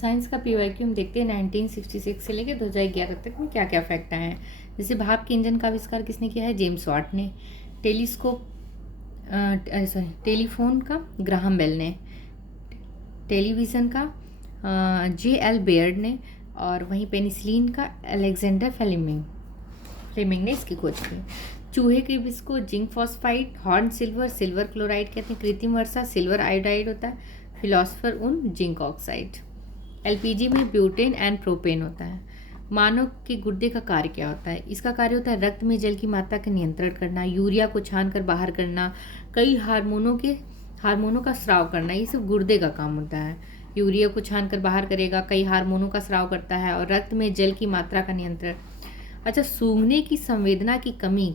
Science का PYQ हम देखते हैं 1966 से लेकर 2011 तक में क्या क्या फैक्ट आए हैं। जैसे भाप के इंजन का आविष्कार किसने किया है? जेम्स वाट ने। टेलीफोन का ग्राहम बेल ने। टेलीविज़न का J.L. बेयर्ड ने। और वहीं पेनिसिलिन का अलेक्जेंडर फ्लेमिंग ने इसकी खोज की। चूहे के विष को zinc phosphide, horn silver chloride कहते हैं। कृत्रिम वर्षा सिल्वर आयोडाइड होता है। फिलोसफर उन जिंक ऑक्साइड। एलपीजी में ब्यूटेन एंड प्रोपेन होता है। मानव के गुर्दे का कार्य क्या होता है? इसका कार्य होता है रक्त में जल की मात्रा का नियंत्रण करना, यूरिया को छान कर बाहर करना, कई हार्मोनों का स्राव करना। ये सब गुर्दे का काम होता है। यूरिया को छान कर बाहर करेगा, कई हार्मोनों का स्राव करता है, और रक्त में जल की मात्रा का नियंत्रण। अच्छा, सूंघने की संवेदना की कमी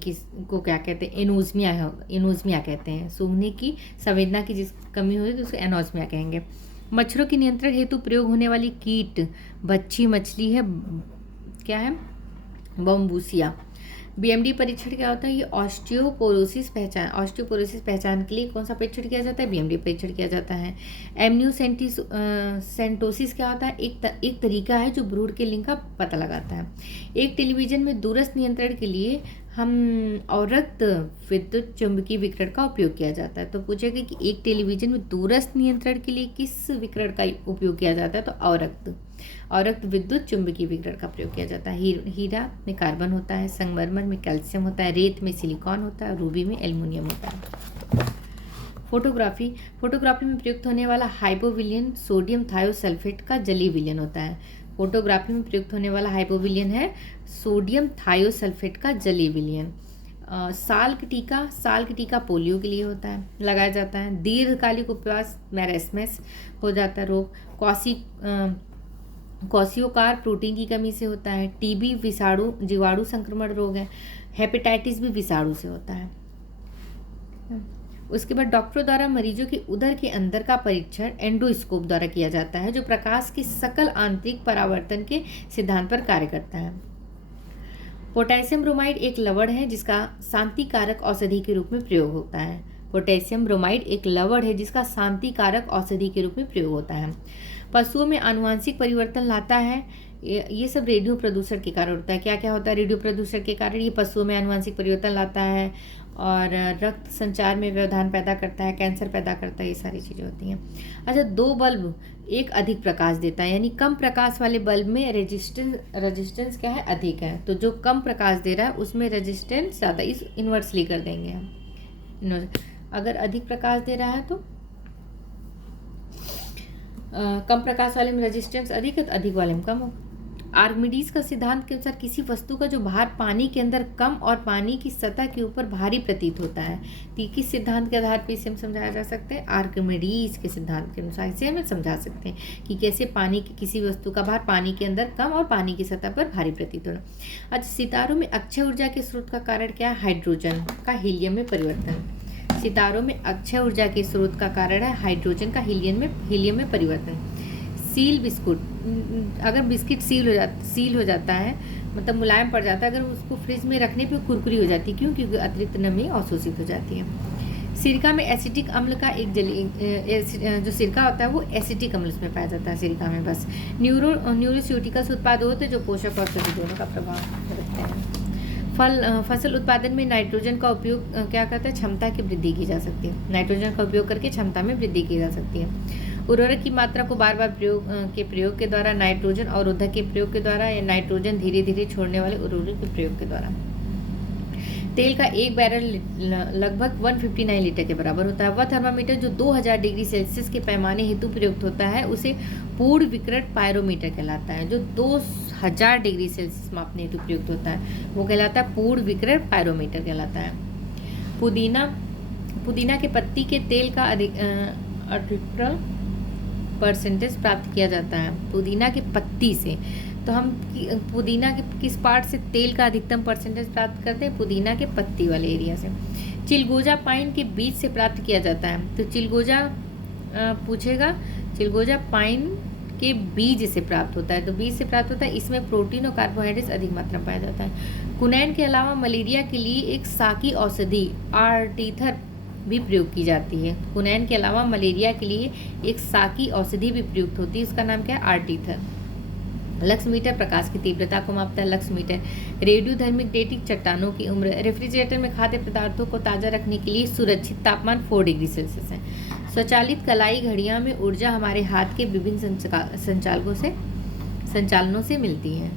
को क्या कहते हैं? एनोज्मिया कहते हैं। सूंघने की संवेदना की जिस कमी होती है तो उसे एनोज्मिया कहेंगे। मच्छरों के नियंत्रण हेतु प्रयोग होने वाली कीट बच्ची मछली है, क्या है? बम्बूसिया। बीएमडी परीक्षण क्या होता है? ये ऑस्टियोपोरोसिस पहचान के लिए कौन सा परीक्षण किया जाता है? बीएमडी परीक्षण किया जाता है। एम्नियोसेंटोसिस क्या होता है? एक तरीका है जो भ्रूण के लिंग का पता लगाता है। एक टेलीविजन में दूरस्थ नियंत्रण के लिए हम अवरक्त विद्युत चुंबकीय विकिरण का उपयोग किया जाता है। तो पूछेगा कि एक टेलीविजन में दूरस्थ नियंत्रण के लिए किस विकिरण का उपयोग किया जाता है? तो अवरक्त विद्युत चुंबकीय विकिरण का प्रयोग किया जाता है। हीरा में कार्बन होता है, संगमरमर में कैल्शियम होता है, रेत में सिलिकॉन होता है, रूबी में एल्युमिनियम होता है। फोटोग्राफी में प्रयुक्त होने वाला हाइपोविलियन सोडियम थायोसल्फेट का जलीय विलयन होता है। फोटोग्राफी में प्रयुक्त होने वाला हाइपोविलियन है सोडियम थायोसल्फेट का जलीय विलयन। साल का टीका पोलियो के लिए होता है, लगाया जाता है। दीर्घकालिक उपवास मैरेस्मस हो जाता है रोग। क्वासियोकार प्रोटीन की कमी से होता है। टीबी जीवाणु संक्रमण रोग है। हेपेटाइटिस भी विषाणु से होता है। उसके बाद डॉक्टरों द्वारा मरीजों के उदर के अंदर का परीक्षण एंडोस्कोप द्वारा किया जाता है, जो प्रकाश के सकल आंतरिक परावर्तन के सिद्धांत पर कार्य करता है। पोटेशियम ब्रोमाइड एक लवण है जिसका शांतिकारक औषधि के रूप में प्रयोग होता है। पशुओं में आनुवंशिक परिवर्तन लाता है। ये सब रेडियो प्रदूषण के कारण होता है। क्या क्या होता है रेडियो प्रदूषण के कारण? ये पशुओं में आनुवंशिक परिवर्तन लाता है और रक्त संचार में व्यवधान पैदा करता है, कैंसर पैदा करता है, ये सारी चीज़ें होती हैं। अच्छा, 2 बल्ब एक अधिक प्रकाश देता है, यानी कम प्रकाश वाले बल्ब में रेजिस्टेंस क्या है? अधिक है। तो जो कम प्रकाश दे रहा है उसमें रेजिस्टेंस ज़्यादा, इस इन्वर्सली कर देंगे हम। अगर अधिक प्रकाश दे रहा है तो कम प्रकाश वाले में रेजिस्टेंस अधिक है, तो अधिक वाले में कम हो। आर्किमिडीज का सिद्धांत के अनुसार किसी वस्तु का जो भार पानी के अंदर कम और पानी की सतह के ऊपर भारी प्रतीत होता है, तो किस सिद्धांत के आधार पर इसे हम समझाया जा सकते हैं? आर्किमिडीज के सिद्धांत के अनुसार इसे हम समझा सकते हैं कि कैसे पानी की किसी वस्तु का भार पानी के अंदर कम और पानी की सतह पर भारी प्रतीत होना। अच्छा, सितारों में अक्षय ऊर्जा के स्रोत का कारण क्या है? हाइड्रोजन का हीलियम में परिवर्तन। सितारों में अक्षय ऊर्जा के स्रोत का कारण है हाइड्रोजन का हीलियम में परिवर्तन। सील बिस्कुट, अगर बिस्किट सील हो जाता है, मतलब मुलायम पड़ जाता है, अगर उसको फ्रिज में रखने पे कुरकुरी हो जाती है। क्यों? क्योंकि अतिरिक्त नमी अवशोषित हो जाती है। सिरका में एसिटिक अम्ल का जो सिरका होता है वो एसिटिक अम्ल उसमें पाया जाता है सिरका में। बस न्यूरोस्यूटिकल्स उत्पाद होते हैं जो पोषक और औषधि दोनों का प्रभाव रखते हैं। फसल उत्पादन में नाइट्रोजन का उपयोग क्या करता है? क्षमता की वृद्धि की जा सकती है। नाइट्रोजन का उपयोग करके क्षमता में वृद्धि की जा सकती है। उर्वरक की मात्रा को बार बार प्रयोग के द्वारा, नाइट्रोजन अवरोधक के प्रयोग के द्वारा, या नाइट्रोजन धीरे धीरे छोड़ने वाले उर्वरक के प्रयोग के द्वारा। तेल का एक बैरल लगभग 159 लीटर के बराबर होता है। वह थर्मामीटर जो 2000 डिग्री सेल्सियस के पैमाने हेतु प्रयुक्त होता है उसे पूर्ण विकिरण पायरोमीटर कहलाता है। जो 2000 डिग्री सेल्सियस मापने हेतु प्रयुक्त होता है वो कहलाता है पूर्ण विकिरण पायरोमीटर कहलाता है। पुदीना के पत्ती के तेल का अधिकतम परसेंटेज प्राप्त किया जाता है। पुदीना के पत्ती से, तो हम पुदीना के किस पार्ट से तेल का अधिकतम परसेंटेज प्राप्त करते हैं? पुदीना के पत्ती वाले एरिया से। चिलगोजा पाइन के बीज से प्राप्त किया जाता है। तो चिलगोजा पाइन के बीज से प्राप्त होता है, तो बीज से प्राप्त होता है। इसमें प्रोटीन और कार्बोहाइड्रेट अधिक मात्रा में पाया जाता है। कुनैन के अलावा मलेरिया के लिए एक साकी औषधि आर्टीथर भी प्रयोग की जाती है। क्विनैन के अलावा मलेरिया के लिए एक साकी औषधि भी प्रयुक्त होती है, उसका नाम क्या है, आर्टीथर। लक्स मीटर प्रकाश की तीव्रता को मापता है। लक्स मीटर रेडियोधर्मिक डेटिंग चट्टानों की उम्र। रेफ्रिजरेटर में खाद्य पदार्थों को ताज़ा रखने के लिए सुरक्षित तापमान 4 डिग्री सेल्सियस है। स्वचालित कलाई घड़ियां में ऊर्जा हमारे हाथ के विभिन्न संचालनों से मिलती है।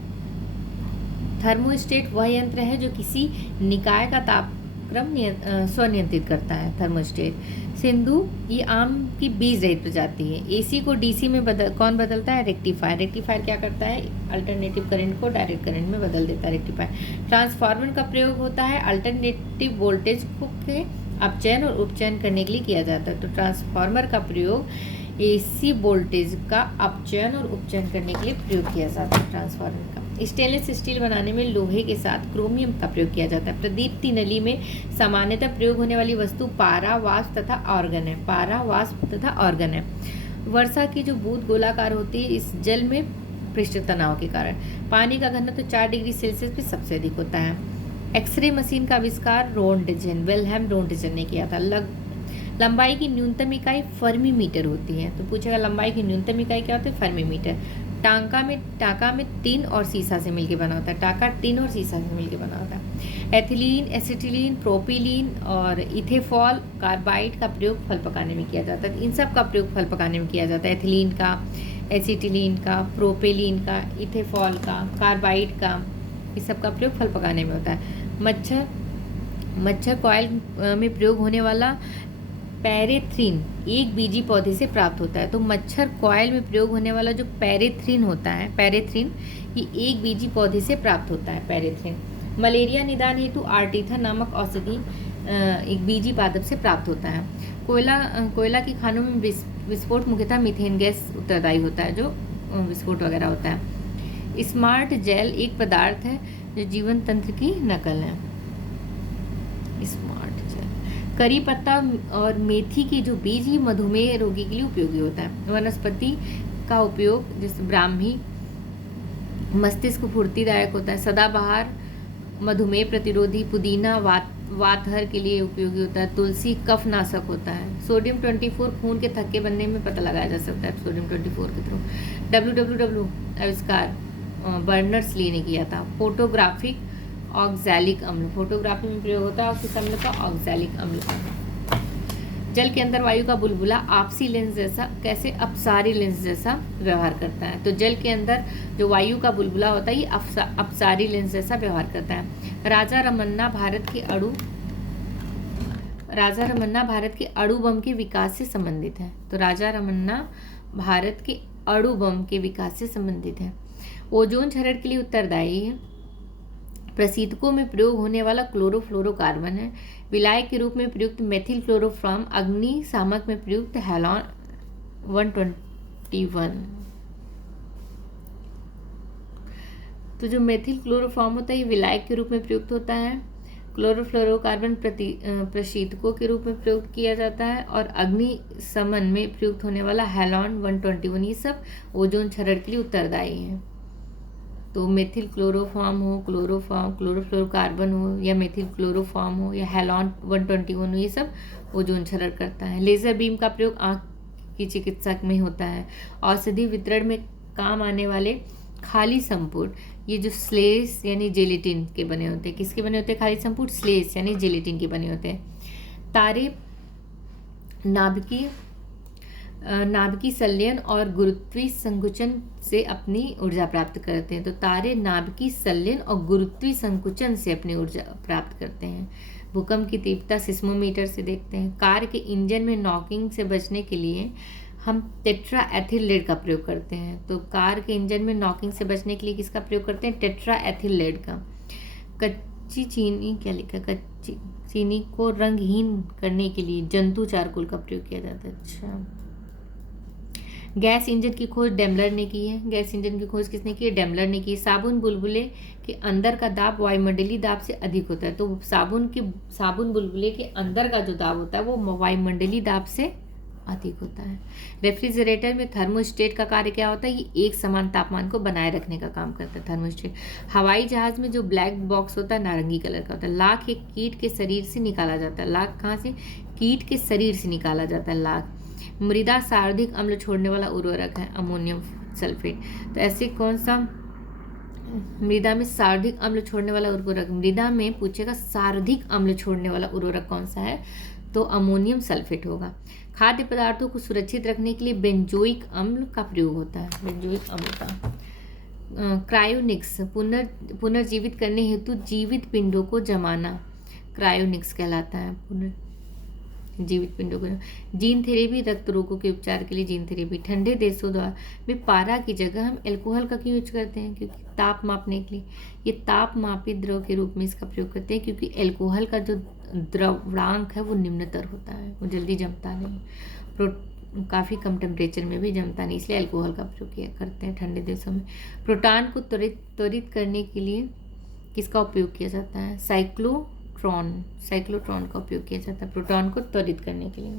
थर्मोस्टेट वह यंत्र है जो किसी निकाय का तापक्रम स्वनियंत्रित करता है। थर्मोस्टेट। सिंधु ये आम की बीज रहित प्रजाति है। एसी को डीसी में कौन बदलता है, रेक्टिफायर। रेक्टिफायर क्या करता है, अल्टरनेटिव करंट को डायरेक्ट करंट में बदल देता है, रेक्टिफायर। ट्रांसफार्मर का प्रयोग होता है अल्टरनेटिव वोल्टेज के अपचयन और उपचयन करने के लिए किया जाता है। तो ट्रांसफार्मर का प्रयोग एसी वोल्टेज का अपचयन और उपचयन करने के लिए प्रयोग किया जाता है ट्रांसफार्मर का। स्टेनलेस स्टील बनाने में लोहे के साथ क्रोमियम का प्रयोग किया जाता है। प्रदीप्ति नली में सामान्यतः प्रयोग होने वाली वस्तु पारा, वाष्प तथा ऑर्गन है। पारा, वाष्प तथा ऑर्गन है। वर्षा की जो बूंद गोलाकार होती है इस जल में पृष्ठ तनाव के कारण। पानी का घनत्व तो 4 डिग्री सेल्सियस पे सबसे अधिक होता है। एक्सरे मशीन का आविष्कार रोन्टजेन, विल्हेम रोन्टजेन ने किया था। लंबाई की न्यूनतम इकाई फर्मीमीटर होती है। तो पूछेगा लंबाई की न्यूनतम इकाई क्या होती है, फर्मीमीटर। टांका में टिन और सीसा से मिलकर बना होता है। टांका टिन और सीसा से मिलकर बना होता है। एथिलीन, एसिटिलीन, प्रोपिलीन और इथेफॉल कार्बाइड का प्रयोग फल पकाने में किया जाता है। इन सब का प्रयोग फल पकाने में किया जाता है। एथिलीन का, एसिटिलीन का, प्रोपेलीन का, इथेफॉल का, कार्बाइड का, इस सब का प्रयोग फल पकाने में होता है। मच्छर कॉइल में प्रयोग होने वाला पैरेथ्रिन एक बीजी पौधे से प्राप्त होता है। तो मच्छर कॉइल में प्रयोग होने वाला जो पैरेथ्रिन होता है, पैरेथ्रिन ये एक बीजी पौधे से प्राप्त होता है, पैरेथ्रिन। मलेरिया निदान हेतु आर्टीथर नामक औषधि एक बीजी पादप से प्राप्त होता है। कोयला की खानों में विस्फोट मुख्यतः मीथेन गैस उत्तरदायी होता है, जो विस्फोट वगैरह होता है। स्मार्ट जेल एक पदार्थ है जो जीवन तंत्र की नकल है। Smart gel. करी पत्ता और मेथी के जो बीज ही मधुमेह रोगी के लिए उपयोगी होता है। वनस्पति का उपयोग जैसे ब्राह्मी मस्तिष्क फुर्तीदायक होता है। सदाबहार मधुमेह प्रतिरोधी। पुदीना वातहर के लिए उपयोगी होता है। तुलसी कफनाशक होता है। सोडियम 24 खून के थक्के बनने में पता लगाया जा सकता है सोडियम 24 के थ्रू। WWW आविष्कार बर्नर्स ली ने किया था। फोटोग्राफिक ऑक्सैलिक अम्ल, फोटोग्राफी में प्रयोग होता है किस अम्ल का, ऑक्सैलिक अम्ल का। जल के अंदर वायु का बुलबुला आपसी लेंस जैसा, कैसे, अपसारी लेंस जैसा व्यवहार करता है। तो जल के अंदर जो वायु का बुलबुला होता है ये अपसारी लेंस जैसा व्यवहार करता है। राजा रमन्ना भारत के अणु बम के विकास से संबंधित है। तो राजा रमन्ना भारत के अणु बम के विकास से संबंधित है। ओजोन क्षरण के लिए उत्तरदायी है। प्रशीतकों में प्रयोग होने वाला क्लोरोफ्लोरोकार्बन है। विलायक के रूप में प्रयुक्त मेथिल क्लोरोफॉर्म, अग्निशामक में प्रयुक्त हैलोन 121। तो जो मेथिल क्लोरोफॉर्म होता है ये विलायक के रूप में प्रयुक्त होता है। क्लोरोफ्लोरोकार्बन प्रशीतकों के रूप में प्रयुक्त किया जाता है। और अग्निशमन में प्रयुक्त होने वाला हैलोन 121 ये सब ओजोन क्षरण के लिए उत्तरदायी है। तो मेथिल क्लोरोफॉर्म हो, क्लोरोफ्लोरोकार्बन हो या मेथिल क्लोरोफॉर्म हो या हैलोन 121 हो, ये सब ओजोन क्षरण करता है। लेजर बीम का प्रयोग आँख की चिकित्सा में होता है। औषधि वितरण में काम आने वाले खाली संपुट, ये जो स्लेस यानी जेलेटिन के बने होते हैं, किसके बने होते हैं खाली संपुट, स्लेस यानी जेलेटिन के बने होते हैं। तारे नाभिकीय संलयन और गुरुत्वीय संकुचन से अपनी ऊर्जा प्राप्त करते हैं। तो तारे नाभिकीय संलयन और गुरुत्वीय संकुचन से अपनी ऊर्जा प्राप्त करते हैं। भूकंप की तीव्रता सिस्मोमीटर से देखते हैं। कार के इंजन में नॉकिंग से बचने के लिए हम टेट्रा एथिल लेड का प्रयोग करते हैं। तो कार के इंजन में नॉकिंग से बचने के लिए किसका प्रयोग करते हैं, टेट्रा एथिल लेड का। कच्ची चीनी, क्या लिखा, कच्ची चीनी को रंगहीन करने के लिए जंतु चारकोल का प्रयोग किया जाता है। अच्छा, गैस इंजन की खोज डेमलर ने की है। गैस इंजन की खोज किसने की है, डेमलर ने की। साबुन बुलबुले के अंदर का दाब वायुमंडलीय दाब से अधिक होता है। तो साबुन बुलबुले के अंदर का जो दाब होता है वो वायुमंडलीय दाब से अधिक होता है। रेफ्रिजरेटर में थर्मोस्टेट का कार्य क्या होता है? ये एक समान तापमान को बनाए रखने का काम करता है थर्मोस्टेट। हवाई जहाज में जो ब्लैक बॉक्स होता है नारंगी कलर का होता है। लाख एक कीट के शरीर से निकाला जाता है। लाख कहाँ से? कीट के शरीर से निकाला जाता है लाख। मृदा सर्वाधिक अम्ल छोड़ने वाला उर्वरक है अमोनियम सल्फेट। तो ऐसे कौन सा मृदा में सर्वाधिक अम्ल छोड़ने वाला उर्वरक? मृदा में पूछेगा सर्वाधिक अम्ल छोड़ने वाला उर्वरक कौन सा है, तो अमोनियम सल्फेट होगा। खाद्य पदार्थों को सुरक्षित रखने के लिए बेंजोइक अम्ल का प्रयोग होता है। बेंजोइक अम्ल का। क्रायोनिक्स पुनर्जीवित करने हेतु जीवित पिंडों को जमाना क्रायोनिक्स कहलाता है। जीवित पिंडों को। जीन थेरेपी रक्त रोगों के उपचार के लिए जीन थेरेपी। ठंडे देशों द्वारा में पारा की जगह हम एल्कोहल का क्यों यूज करते हैं? क्योंकि ताप मापने के लिए। ये ताप मापी द्रव के रूप में इसका प्रयोग करते हैं, क्योंकि एल्कोहल का जो द्रव्यांक है वो निम्नतर होता है, वो जल्दी जमता नहीं, काफ़ी कम टेम्परेचर में भी जमता नहीं, इसलिए एल्कोहल का प्रयोग किया करते हैं ठंडे देशों में। प्रोटॉन को त्वरित करने के लिए किसका उपयोग किया जाता है? साइक्लोट्रॉन का उपयोग किया जाता है प्रोटॉन को त्वरित करने के लिए।